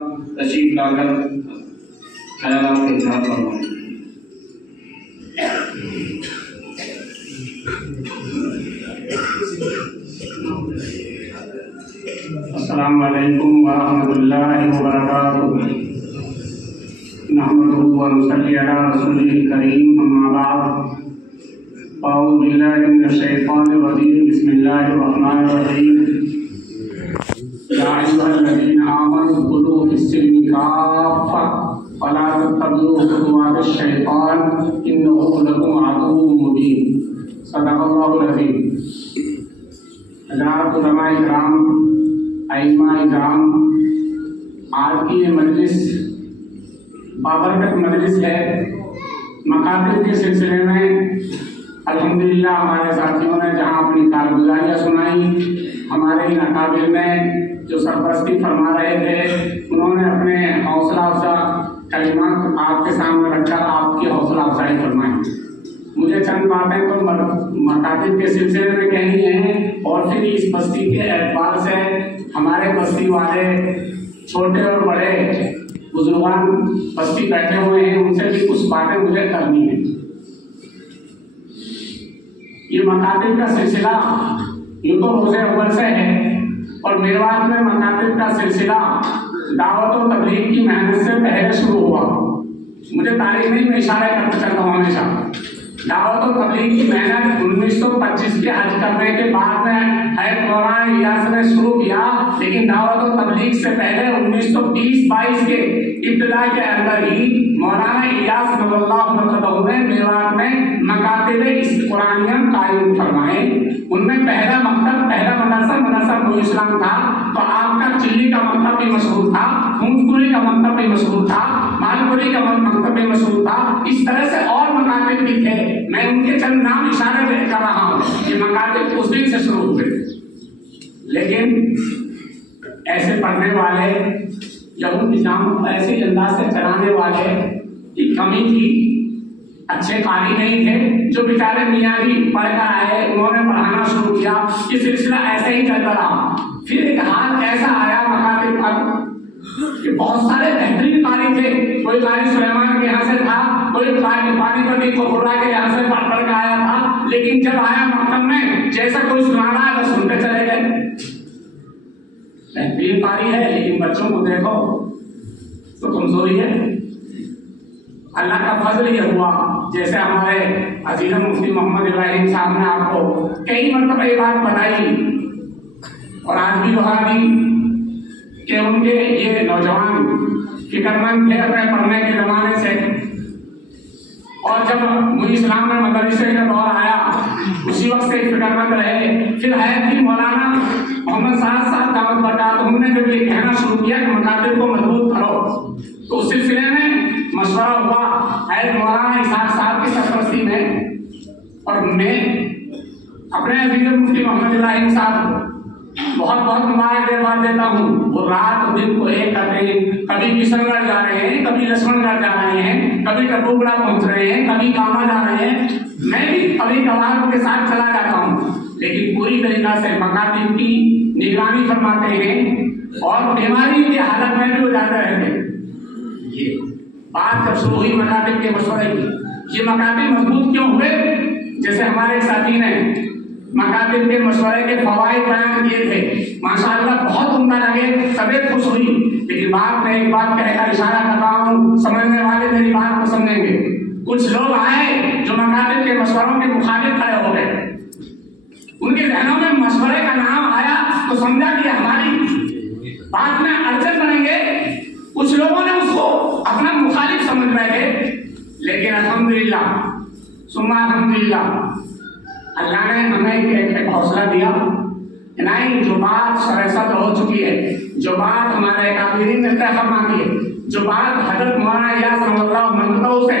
تشریف لا کر خیالات کا اظہار فرمائیں۔ السلام علیکم ورحمۃ اللہ وبرکاتہ۔ نحمدہ ونصلی علی رسولہ الکریم، اما بعد، اعوذ باللہ من الشیطان الرجیم، بسم اللہ الرحمن الرحیم۔ یا ایھا الذین آمنوا ادخلوا فی السلم کافۃ ولا تتبعوا خطوات الشیطان انہ لکم عدو مبین۔ صدق اللہ العظیم۔ حضرات علماء کرام، ائمہ کرام، آج کی یہ مجلس بابرکت مجلس ہے۔ مکاتب کے سلسلے میں الحمدللہ ہمارے ساتھیوں نے جہاں اپنی کارگزاریاں سنائی، ہمارے ان اکابر نے جو سرپرستی فرما رہے تھے، انہوں نے اپنے حوصلہ افزا کلمات آپ کے سامنے رکھ کر آپ کی حوصلہ افزائی فرمائی۔ مجھے چند باتیں تو مکاتب کے سلسلے میں کہنی ہیں، اور پھر اس بستی کے اعتبار سے ہمارے بستی والے چھوٹے اور بڑے بزرگان بستی بیٹھے ہوئے ہیں، ان سے بھی کچھ باتیں مجھے کرنی ہیں۔ یہ مکاتب کا سلسلہ یوں تو روز اول سے ہے، اور میوات میں مکاتب کا سلسلہ دعوت و تبلیغ کی محنت سے پہلے شروع ہوا۔ مجھے تاریخ نہیں، میں اشارہ کرتا چلتا ہوں ہمیشہ۔ دعوت و تبلیغ کی محنت 1925 کے حج کرنے کے بعد میں حضرت مولانا الیاس نے شروع کیا، لیکن دعوت و تبلیغ سے پہلے 1920-22 کے ابتدا کے اندر ہی مولانا الیاس رضی اللہ عنہ نے میوات میں مکاتب قرآنیہ قائم فرمائے۔ ان میں پہلا مکتب، پہلا مدرسہ نور اسلام تھا، تو آپ کا چلی کا مکتب بھی مشہور تھا، ہنسکولی کا مکتب بھی مشہور تھا، مالپوری کا مکتب بھی مشہور تھا، اس طرح سے اور مکاتب بھی تھے۔ میں ان کے چند نام اشارے کر رہا ہوں۔ یہ مکاتب اس دن سے شروع ہوئے، لیکن ایسے پڑھنے والے یا ان نظام ایسے انداز سے چلانے والے کی کمی تھی، اچھے قاری نہیں تھے، جو بیچارے میاں جی پڑھ کر آئے، انہوں نے پڑھانا شروع کیا، یہ سلسلہ ایسے ہی چلتا رہا۔ پھر ایک حال ایسا آیا مکاتب پر کہ بہت سارے بہترین قاری تھے، کوئی قاری سلیمان کے یہاں سے تھا، کوئی قاری پانی پتی کوکھرا کے یہاں سے پڑھ کے آیا تھا، لیکن جب آیا مکتب میں جیسا کوئی سنا رہا ہے بس سنتے چلے گئے۔ بہترین قاری ہے، لیکن بچوں کو دیکھو تو کمزوری ہے۔ اللہ کا فضل یہ ہوا، جیسے ہمارے عزیز مفتی محمد ابراہیم صاحب نے آپ کو کئی مرتبہ یہ بات بتائی، اور آج بھی وہاں بھی کہ ان کے یہ نوجوان فکر مند تھے اپنے پڑھنے کے زمانے سے، اور جب نور اسلام میں مدرسے کا دور آیا اسی وقت سے فکر مند رہے۔ پھر حیات کی مولانا محمد سعد صاحب دعوت برکات، انہوں نے جب یہ کہنا شروع کیا کہ مکاتب کو مضبوط کرو، تو اس سلسلے میں مشورہ ہوا حضرت مولانا اسحاق صاحب کی سرپرستی میں، اور میں اپنے عزیز مفتی محمد ابراہیم صاحب بہت بہت مبارکباد دیتا ہوں۔ وہ رات دن کو ایک کرتے ہیں، کبھی کشن گڑھ جا رہے ہیں، کبھی لکشمن گڑھ جا رہے ہیں، کبھی ٹپوگڑا پہنچ رہے ہیں، کبھی کاما جا رہے ہیں، میں بھی کبھی کبھار ان کے ساتھ چلا جاتا ہوں، لیکن پوری طریقہ سے مکاتب کی نگرانی فرماتے ہیں، اور بیماری کی حالت میں بھی ہو جاتے رہتے ہیں۔ یہ بات جب شروع ہوئی مکاتب کے مشورے کی، یہ مکاتب مضبوط کیوں ہوئے؟ جیسے ہمارے ساتھی نے مکاتب کے مشورے کے فوائد بیان کیے تھے، ماشاءاللہ بہت عمدہ لگے، طبیعت خوش ہوئی، لیکن بات میں ایک بات کہہ کر اشارہ کر رہا ہوں، سمجھنے والے میری بات کو سمجھیں گے۔ کچھ لوگ آئے جو مکاتب کے مشوروں کے مخالف کھڑے ہو گئے، ان کے ذہنوں میں مشورے کا نام آیا تو سمجھا کہ ہماری بات میں اڑچن بنیں گے، کچھ لوگوں نے اس کو اپنا مخالف سمجھ رہے تھے، لیکن الحمدللہ ثم الحمدللہ اللہ نے ہمیں ایک حوصلہ دیا کہ نہیں، جو بات شرح صدر ہو چکی ہے، جو بات ہمارے اکابرین نے طے فرما دی ہے، جو بات حضرت مولانا الیاس رضی اللہ عنہ سے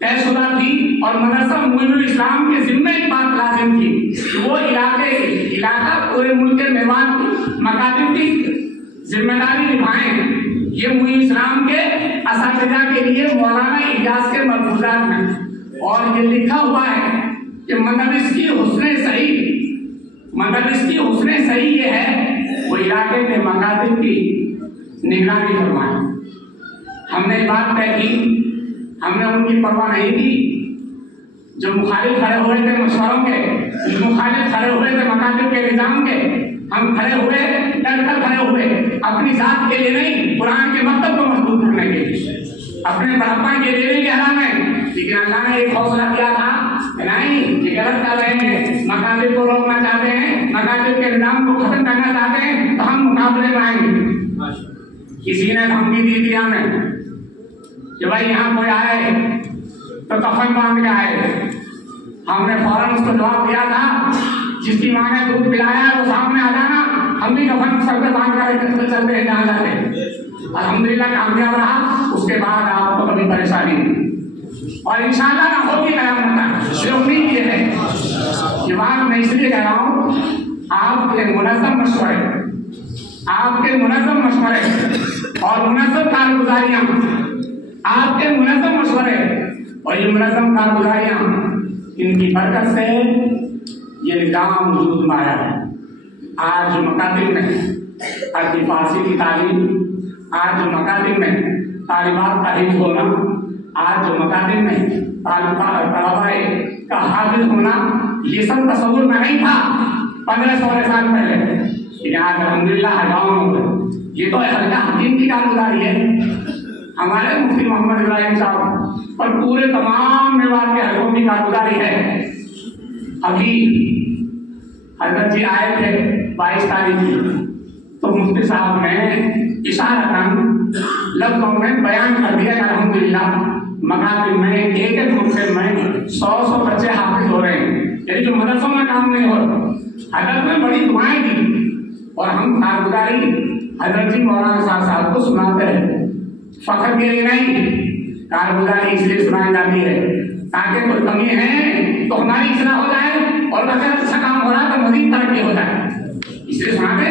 طے شدہ تھی، اور مدرسہ معین الاسلام کے ذمے ایک بات لازم تھی کہ وہ علاقہ پورے ملک کے میوات کی مکاتب کی ذمہ داری نبھائیں۔ یہ معین الاسلام کے اساتذہ کے لیے مولانا الیاس کے ملفوظات ہیں، اور یہ لکھا ہوا ہے کہ مدرس کی حسن صحیح یہ ہے وہ علاقے کے مکاتب کی निगरानी फरमाए। हमने बात तय की, हमने उनकी परवाह नहीं की। जो मुखालिफ खड़े हुए थे मशवरों के, जो मुखालिफ खड़े हुए थे मकातिब के निजाम के, हम खड़े हुए, डटकर खड़े हुए, अपनी जात के लिए नहीं, कुरान के मकसद को मजबूत करने के लिए, अपने बड़प्पा के लिए नहीं कह रहा मैं। लेकिन अल्लाह ने एक हौसला दिया था, नहीं ये गलत कर रहे हैं, मकातिब को रोकना चाहते हैं, मकातिब के निजाम को खत्म करना चाहते हैं, तो हम मुकाबले में आएंगे। किसी ने धमकी दी थी हमें कि भाई यहाँ कोई आए तो कफन बांध के आए। हमने फौरन उसको जवाब दिया था, जिसकी माँ ने दूध पिलाया वो सामने आ जाना, हम भी कफन सर पे बांध कर चलते हैं जहाँ जाते। अल्हम्दुलिल्लाह कामयाब रहा। उसके बाद आपको कभी परेशानी नहीं, और इंशाअल्लाह ना होगी कयामत तक, ये उम्मीद ये है। ये बात मैं इसलिए कह रहा हूँ, आपके मुनज़्ज़म मशवरे, आपके मुनज़्ज़म मशवरे और मुनज़्ज़म कारगुजारियाँ, आपके मुनज़्ज़म मशवरे और ये मुनज़्ज़म कारगुजारियाँ, इनकी बरकत से ये निज़ाम वजूद में आया है। आज जो मकातिब में अरबी फारसी की तालीम, आज जो मकातिब में तालिबात का हिफ्ज़ होना, आज जो मकातिब में तलबाए का हाफिज होना, ये सब तस्वुर में नहीं था 1500 साल पहले। लेकिन आज अल्हम्दुलिल्लाह हर गाँव में हुए। ये तो हल्का हकीम की कारगुजारी है, हमारे मुफ्ती मोहम्मद इब्राहिम साहब और पूरे तमाम मेवात के हलकों की कारगुजारी है। अभी हजरत जी आए थे 22 तारीख की, तो मुफ्ती साहब ने इशारतन लफ्ज़ों में बयान कर दिया कि अल्हम्दुलिल्लाह मकातिब में एक एक मुफ्ती में 100 बच्चे हाफिज हो रहे हैं, यानी जो मदरसों में काम नहीं हो रहा। हजरत ने बड़ी दुआएं दी और हम कारगुजारी हजरत जी मौलाना साहब को सुनाते हैं। फख्र के लिए नहीं, कारगुजारी इसलिए सुनाई जाती है ताकि कोई कमी है तो हमारी इस्लाह हो जाए, और अगर अच्छा काम हो रहा है तो मजीद तरक्की हो जाए, इसलिए सुनाते।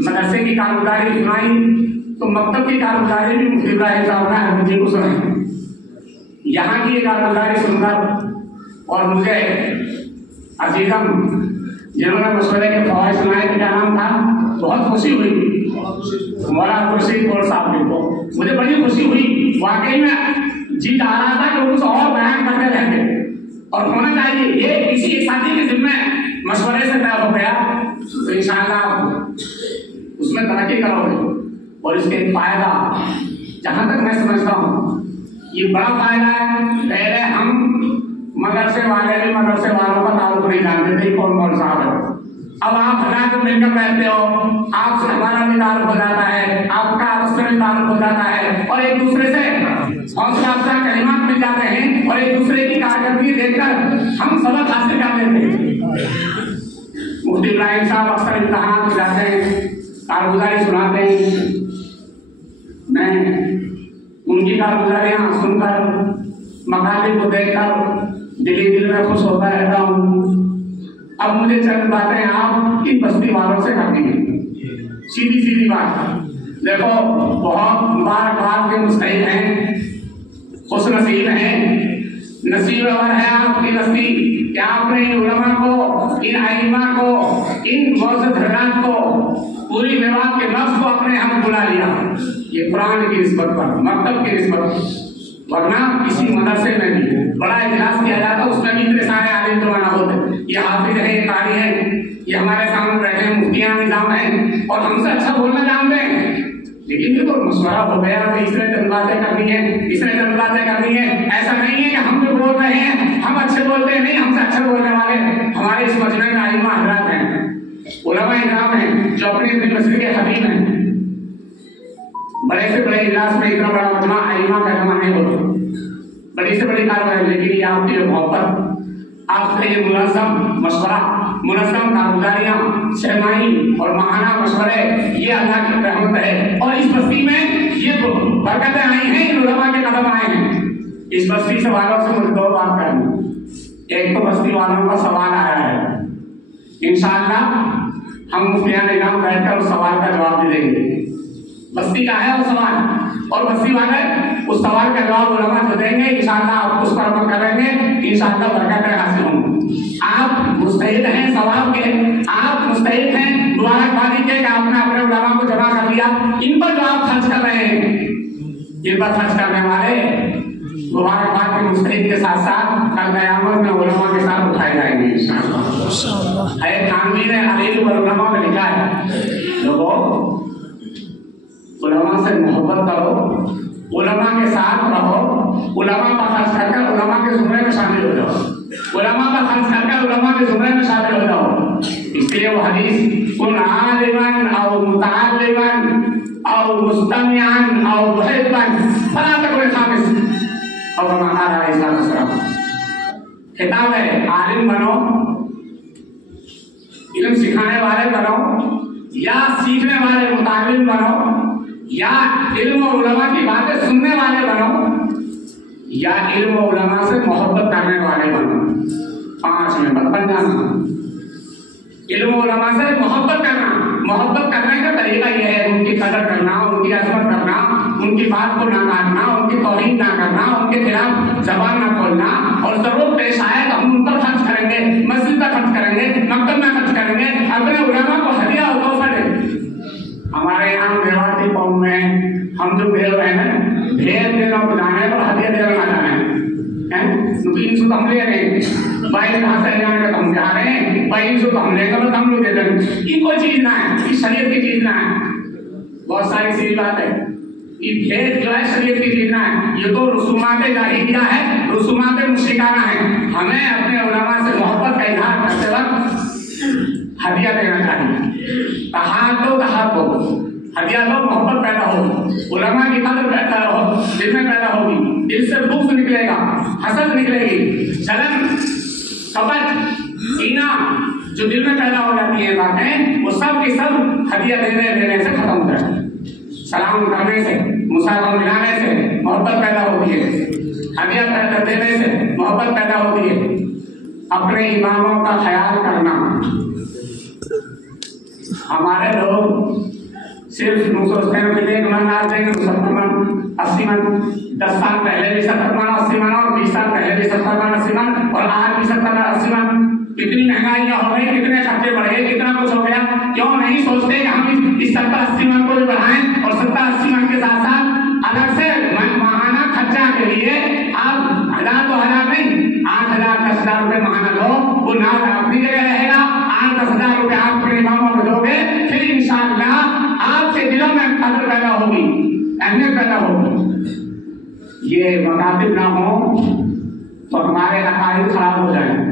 मदरसे की कारगुजारी सुनाई तो मकतब की कारगुजारी भी मुफ्ती इब्राहिम साहब ने हजरत जी को सुनाई। यहाँ की कारगुजारी सुनकर और मुझे अजीजम जिन्होंने मशवरे के फवाइद सुनाए थे, क्या नाम था, बहुत खुशी हुई मौलाना खुर्शीद कौर साहब को, मुझे बड़ी खुशी हुई। वाकई में जी चाह रहा था कि उस और बयान करते रहते, और होना चाहिए। ये किसी एक साथी के जिम्मे मशवरे से तय हो गया तो इंशाअल्लाह उसमें तरक्की करोगे। और इसके फायदा जहाँ तक मैं समझता हूँ ये बड़ा फायदा है। पहले हम मदरसे वाले भी मदरसे वालों का ताल्लुक नहीं जानते थे कौन कौन साहब है। अब आप हजार को मिलकर रहते हो, आपसे हमारा भी ताल्लुक हो जाता है, आपका आपस में भी ताल्लुक हो जाता है, और एक दूसरे से हौसला अफजा कलिमात मिल जाते हैं, और एक दूसरे की कारकर्दगी देखकर हम सबक हासिल कर लेते हैं। मुफ्ती इब्राहिम साहब अक्सर इम्तिहान जाते हैं, कारगुजारी सुनाते हैं। मैं उनकी कारगुजारियाँ सुनकर, मकातिब को देखकर दिल में खुश होता रहता हूँ। अब मुझे चंद बातें आप इन बस्ती वालों से करनी है, सीधी सीधी बात। देखो, बहुत मुबारकबाद के मुस्तहिक हैं, खुशनसीब हैं, नसीबवर है आपकी बस्ती कि आपने इन उलमा को, इन आइमा को, इन मौजूद हजरात को, पूरी मेवात के नफ्स को अपने हम बुला लिया। ये कुरान की निस्बत पर, मकतब की निस्बत पर, वरना किसी मदरसे में भी बड़ा इजलास किया जाता, उसमें भी इतने सारे आलिम जमाना होते। ये हाफिज है, ये कारी है, ये हमारे सामने बैठे हैं, मुफ्तियां निजाम हैं, और हमसे अच्छा बोलना जानते हैं। लेकिन ये तो मशवरा हो गया कि इसने चंद बातें करनी है, इसने चंद बातें करनी है। ऐसा नहीं है कि हम जो बोल रहे हैं हम अच्छे बोलते हैं, नहीं, हमसे अच्छे बोलने वाले हमारे इस मजमे में आइमा हजरात हैं, उलमा इकराम हैं, जो अपने अपने मसले के हबीब हैं। बड़े से बड़े इजलास में इतना बड़ा मजमा आइमा का जमा नहीं होता, बड़ी से बड़ी कार्रवाई। लेकिन ये आपकी जो मोहब्बत, आपका ये मुनज़्ज़म मशवरा, मुनज़्ज़म कारगुजारियाँ, शहनाई और माहाना मशवरे, ये अल्लाह की रहमत है। और इस बस्ती में ये बरकतें आई हैं, इन उलमा के कदम आए हैं। इस बस्ती से वालों से मुझे दो बात करनी। एक तो बस्ती वालों का सवाल आया है, इंशाअल्लाह हम मुफ्तियान इनाम बैठकर उस सवाल का जवाब दे देंगे। बस्ती का है वो सवाल, और बस्ती वाले उस सवाल का जवाब उलमा जो देंगे, इंशाअल्लाह आप उस पर अमल करेंगे, इंशाअल्लाह बरकतें हासिल होंगी। आप मुस्तहिद हैं सवाब के, आप मुस्तहिद हैं मुबारकबादी के कि आपने अपने उलमा को जमा कर लिया। इन पर जो आप खर्च कर रहे हैं, इन पर खर्च करने वाले मुबारकबाद के मुस्तहिद के साथ साथ कल क़यामत में उलमा के साथ उठाए जाएंगे इंशाअल्लाह। है थानवी ने अलील व उलमा में लिखा है, लोगों उलमा से मोहब्बत करो, उलमा के साथ रहो, उलमा पर खर्च करके उलमा के जुमरे में शामिल हो जाओ, उलमा पर खर्च करके उलमा के जुमरे में शामिल हो जाओ। इसलिए वो हदीस कुन आलिमन औ मुतअल्लिमन औ मुस्तमिअन औ मुहिब्बन फला तकुन खामिस और हमारा इस्लाम किताब है। आलिम बनो, इल्म सिखाने वाले बनो, या सीखने वाले मुतालिम बनो, या इल्म और उलमा की बातें सुनने वाले बनो, या इल्म और उलमा से मोहब्बत करने वाले बनो। 5 में बन जाना। इल्म और उलमा से मोहब्बत करना, मोहब्बत करने का तरीका यह है उनकी कदर करना, उनकी अज़मत करना, उनकी बात को ना काटना, उनकी तौहीन ना करना, उनके खिलाफ जबान ना खोलना, और जरूरत पेश आए तो हम उन पर खर्च करेंगे, मस्जिद पर खर्च करेंगे, मकतब में खर्च करेंगे, अपने उलमा को हदिया और तोहफा देंगे। हमारे यहाँ मेवाती कौम में हम जो भेड़ हैं ना, भेड़ देना को जाने पर हदिया देना ना जाने हैं। 300 हम ले रहे हैं, भाई कहाँ से जाने का हम जा रहे हैं, 200 हम लेकर हम लोग दे देंगे। ये कोई चीज ना है, ये शरीयत की चीज ना है। बहुत सारी सीधी बात है, ये भेद जो है शरीयत की चीज ना है, ये तो रसूमात जाहिलिया है, रसूमात मुश्रिकाना है। हमें अपने उलमा से मोहब्बत का इजहार करते वक्त हदिया देना चाहिए। कहा तो हदिया तो मोहब्बत पैदा होगी, उलमा की कदर पैदा हो, दिल में पैदा होगी, दिल से बुग़्ज़ निकलेगा, हसद निकलेगी, जलन, कपट, कीना जो दिल में पैदा हो जाती है बातें, वो सब की सब हदिया देने से खत्म हो जाती है। सलाम करने से, मुसाफा मिलाने से मोहब्बत पैदा होती है, हदिया पैदा देने से मोहब्बत पैदा होती है। अपने इमामों का ख्याल करना। हमारे लोग सिर्फ सोचते हैं कि 1 मन डाल देंगे 70 मन 80 मन, 10 साल पहले भी 70 मन 80 मन, और 20 साल पहले भी 70 मन 80 मन, और आज भी 70 मन 80 मन। कितनी महंगाइयाँ हो गई, कितने खर्चे बढ़ गए, कितना कुछ हो गया। क्यों नहीं सोचते कि हम इस 70-80 मन को भी बढ़ाएं, और 70-80 मन के साथ साथ अलग से माहाना खर्चा के लिए आप 1000 तो 1000 नहीं, 8000 10,000 रुपए माहाना लो, वो नाम अपनी जगह रहेगा। 8-10,000 रुपए आप अपने इमामों को दोगे, फिर इंशाअल्लाह आपके दिलों में कदर पैदा होगी, अहमियत पैदा होगी। ये मकातिब ना हो तो हमारे अकाइद खराब हो जाएंगे।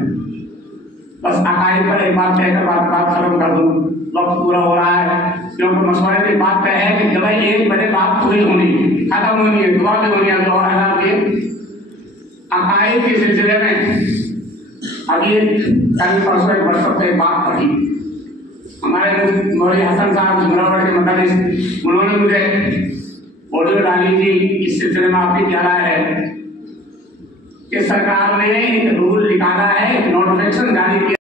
बस अकाइद पर एक बात कहकर बात खत्म कर दूं, वक्त पूरा हो रहा है, क्योंकि मशवरे की बात तय है कि जब 1 बजे बात पूरी होनी, खत्म होनी है, दुआ भी होनी है, दुआ अल्लाह की। अकाइद के सिलसिले में अभी कल परसों एक व्हाट्सएप पे बात पढ़ी, हमारे मौलवी हसन साहब जुमरावड़ के मदरस, उन्होंने मुझे ऑडियो डाली थी। इस सिलसिले में आपकी क्या राय है कि सरकार ने एक रूल निकाला है, नोटिफिकेशन जारी किया